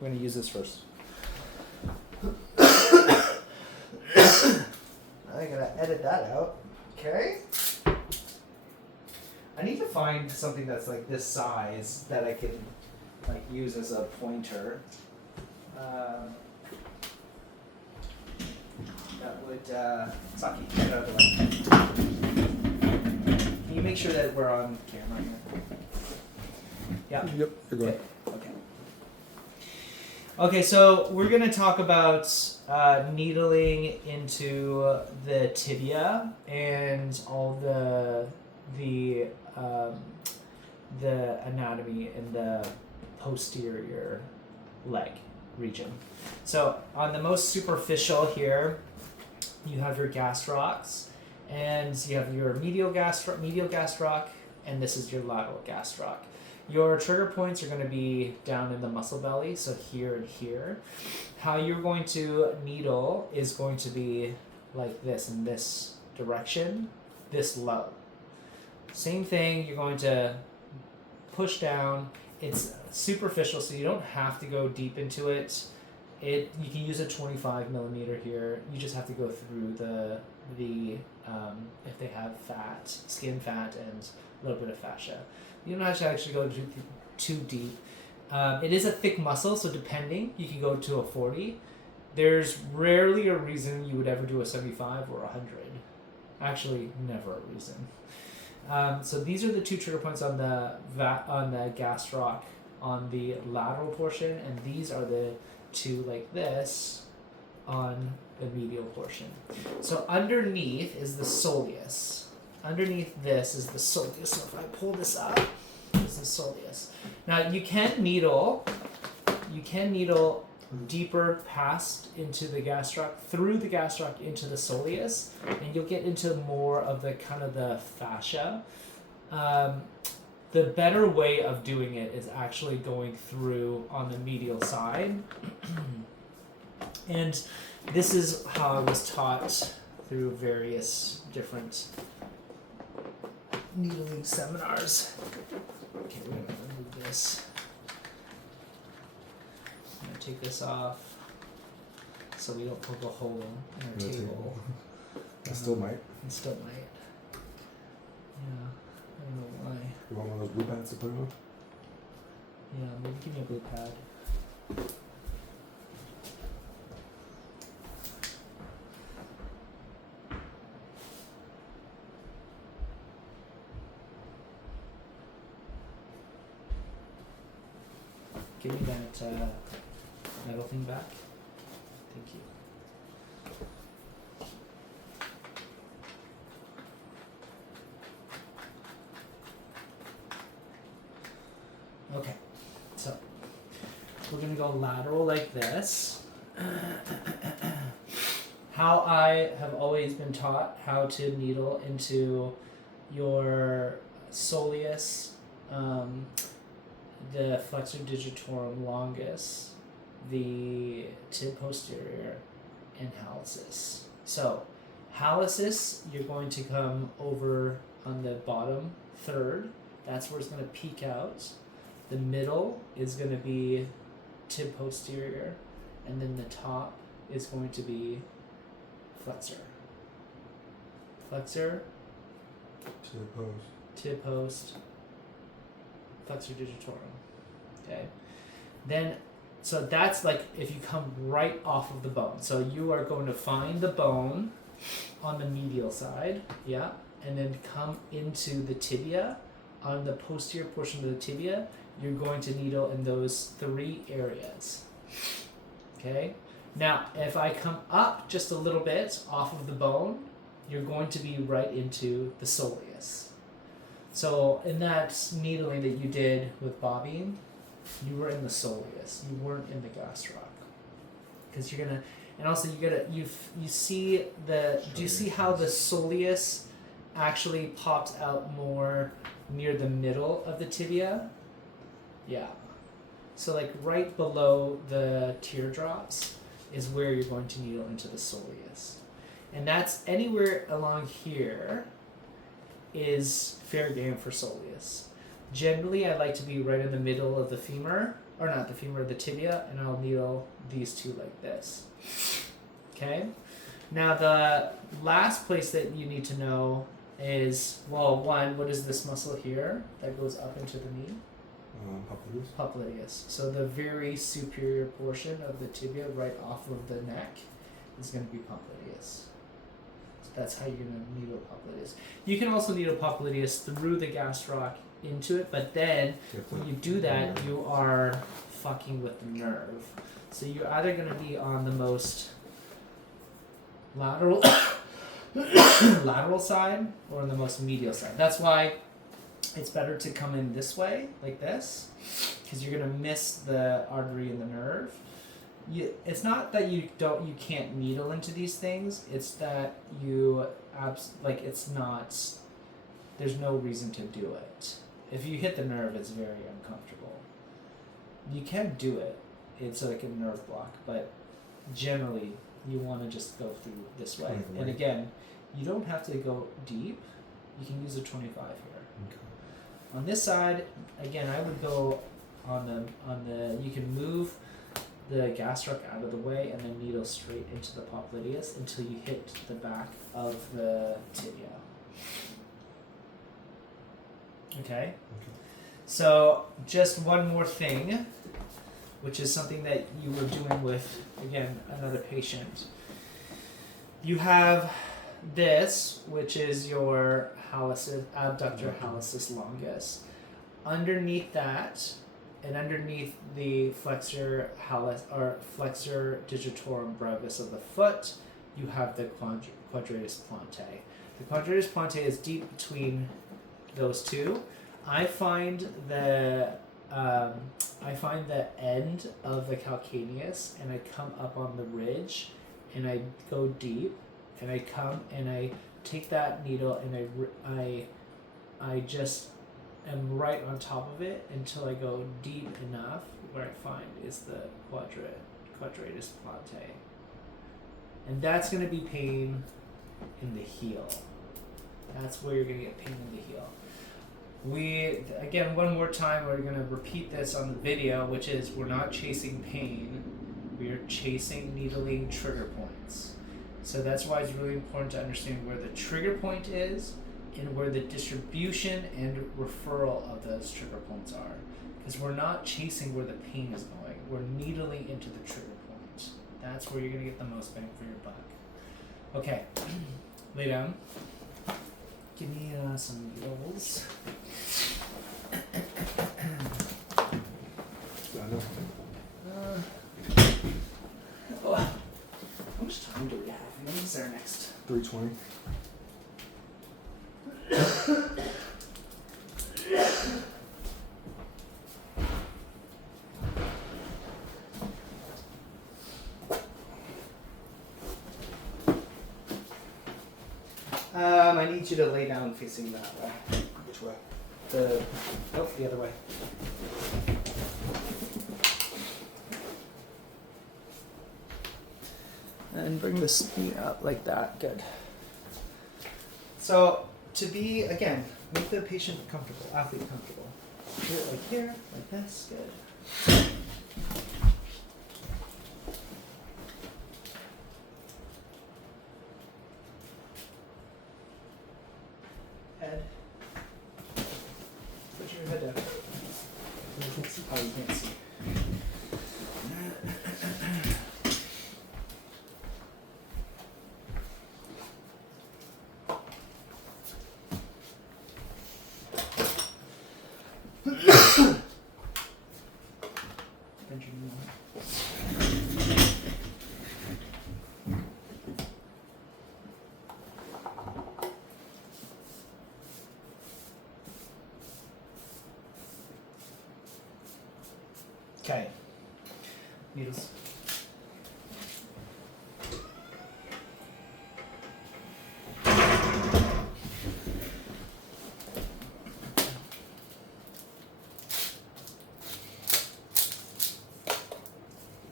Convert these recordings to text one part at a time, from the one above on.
We're going to use this first. I gotta edit that out. Okay. I need to find something that's like this size that I can like use as a pointer. That would Saki, get out of the way. Can you make sure that we're on camera here? Yeah. Yep, you're good. Okay. Okay, so we're going to talk about needling into the tibia and all the anatomy in the posterior leg region. So on the most superficial here, you have your gastrocs, and you have your medial gastroc, and this is your lateral gastroc. Your trigger points are going to be down in the muscle belly, so here and here. How you're going to needle is going to be like this in this direction, this low. Same thing, you're going to push down. It's superficial, so you don't have to go deep into it. You can use a 25 millimeter here. You just have to go through the if they have fat, skin fat, and a little bit of fascia. You don't have to actually go too deep. It is a thick muscle, so depending, you can go to a 40. There's rarely a reason you would ever do a 75 or 100. Actually, never a reason. So these are the two trigger points on the gastroc on the lateral portion, and these are the two like this on the medial portion. So underneath is the soleus. Underneath this is the soleus. So if I pull this up, this is soleus. Now you can needle deeper past into the gastroc, through the gastroc into the soleus, and you'll get into more of the kind of the fascia. The better way of doing it is actually going through on the medial side. And this is how I was taught through various different needling seminars. Okay, we're going to remove this. I'm going to take this off so we don't poke a hole in our table. I still might. It still might. Yeah, I don't know why. You want one of those blue pads to put on? Yeah, maybe give me a blue pad. Give me that metal thing back. Thank you. Okay, so we're going to go lateral like this. How I have always been taught how to needle into your soleus, the flexor digitorum longus, the tib posterior, and hallucis. So, hallucis, you're going to come over on the bottom third. That's where it's going to peek out. The middle is going to be tib posterior, and then the top is going to be flexor. Flexor, tib post, flexor digitorum. Okay. Then, so that's like if you come right off of the bone. So you are going to find the bone on the medial side, yeah, and then come into the tibia. On the posterior portion of the tibia, you're going to needle in those three areas. Okay? Now, if I come up just a little bit off of the bone, you're going to be right into the soleus. So in that needling that you did with bobbing, you were in the soleus. You weren't in the gastroc. Because you're gonna, and also you see the, do you see how the soleus actually pops out more near the middle of the tibia? Yeah. So like right below the teardrops is where you're going to needle into the soleus. And that's anywhere along here is fair game for soleus. Generally, I like to be right in the middle of the femur or not the femur, the tibia, and I'll needle these two like this. Okay? Now the last place that you need to know is, well, one, what is this muscle here that goes up into the knee? Popliteus. Popliteus. So the very superior portion of the tibia right off of the neck is going to be popliteus. So that's how you're going to needle popliteus. You can also needle popliteus through the gastroc into it, but then when you do that, you are fucking with the nerve. So you're either going to be on the most lateral lateral side or on the most medial side. That's why it's better to come in this way, like this, because you're gonna miss the artery and the nerve. It's not that you can't needle into these things. It's that it's not. There's no reason to do it. If you hit the nerve, it's very uncomfortable. You can do it. It's like a nerve block, but generally you want to just go through this way. And again, you don't have to go deep. You can use a 25 here. Okay. On this side, again, I would go on the. You can move the gastroc out of the way and then needle straight into the popliteus until you hit the back of the tibia. Okay. So just one more thing, which is something that you were doing with, again, another patient. You have this, which is your abductor hallucis longus. Underneath that, and underneath the flexor digitorum brevis of the foot, you have the quadratus plantae. The quadratus plantae is deep between those two. I find the end of the calcaneus, and I come up on the ridge, and I go deep, and I come and I take that needle and I just am right on top of it until I go deep enough where I find is the quadratus plantae. And that's going to be pain in the heel. That's where you're going to get pain in the heel. Again, one more time, we're going to repeat this on the video, which is we're not chasing pain. We are chasing needling trigger points. So that's why it's really important to understand where the trigger point is and where the distribution and referral of those trigger points are. Because we're not chasing where the pain is going. We're needling into the trigger point. That's where you're going to get the most bang for your buck. Okay, lay down. Give me some needles. How much time do we have? When is our next? 3:20. I need you to lay down facing that way. Which way? The other way. And bring this knee up like that. Good. So to be, again, make the patient comfortable, athlete comfortable. Do it like here, like this. Good. Head. Put your head down. You can't see. Oh, you can't see. Okay. Needles.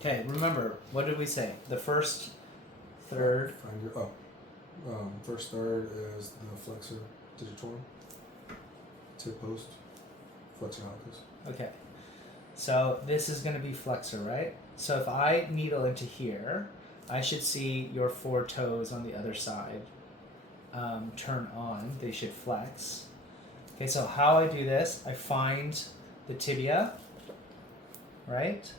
Okay, remember, what did we say? The first, third. Find your, first third is the flexor digitorum, tib post, flexor hallucis. Okay. So this is going to be flexor, right? So if I needle into here, I should see your 4 toes on the other side turn on. They should flex. Okay, so how I do this, I find the tibia, right?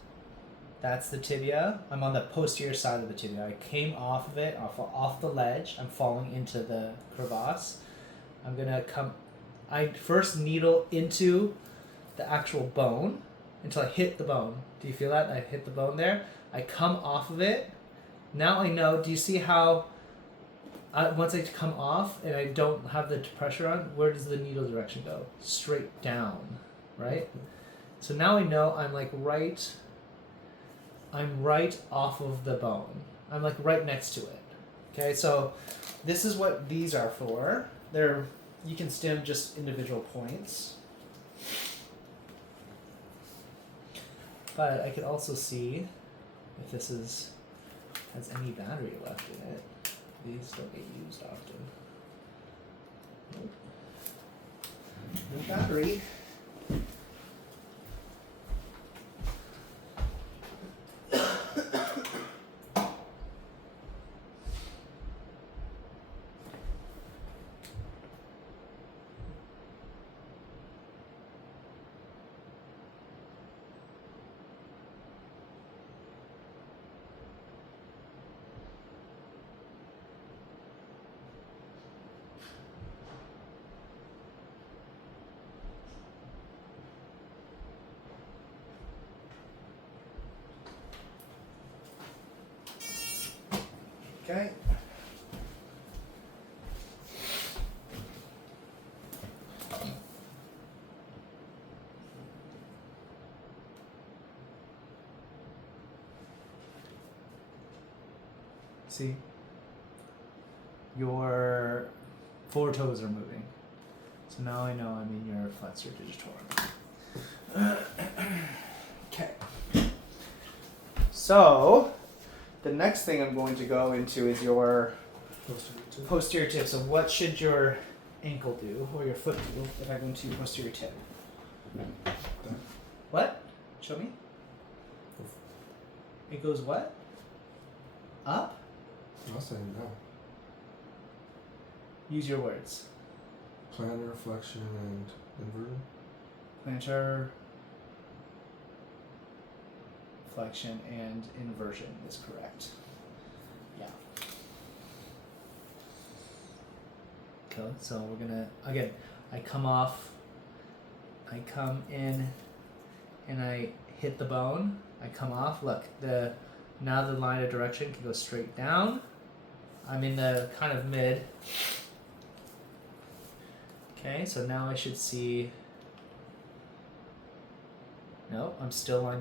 That's the tibia. I'm on the posterior side of the tibia. I came off of it, off the ledge. I'm falling into the crevasse. I'm gonna I first needle into the actual bone until I hit the bone. Do you feel that? I hit the bone there. I come off of it. Now I know, do you see how once I come off and I don't have the pressure on, where does the needle direction go? Straight down, right? So now I know I'm right off of the bone. I'm like right next to it. Okay, so this is what these are for. You can stim just individual points. But I could also see if this has any battery left in it. These don't get used often. Nope. No battery. Okay. See? Your 4 toes are moving. So now I know I'm in your flexor digitorum. Okay. So, the next thing I'm going to go into is your posterior tib. So what should your ankle do, or your foot do, if I go into your posterior tib? What? Show me. It goes what? Up? I'll say no. Use your words. Plantar, flexion, and inversion. Plantar, flexion, and inversion is correct. Yeah. Okay, so we're gonna, again, I come in, and I hit the bone. I come off. Look, now the line of direction can go straight down. I'm in the kind of mid. Okay, so now I should see. No, I'm still on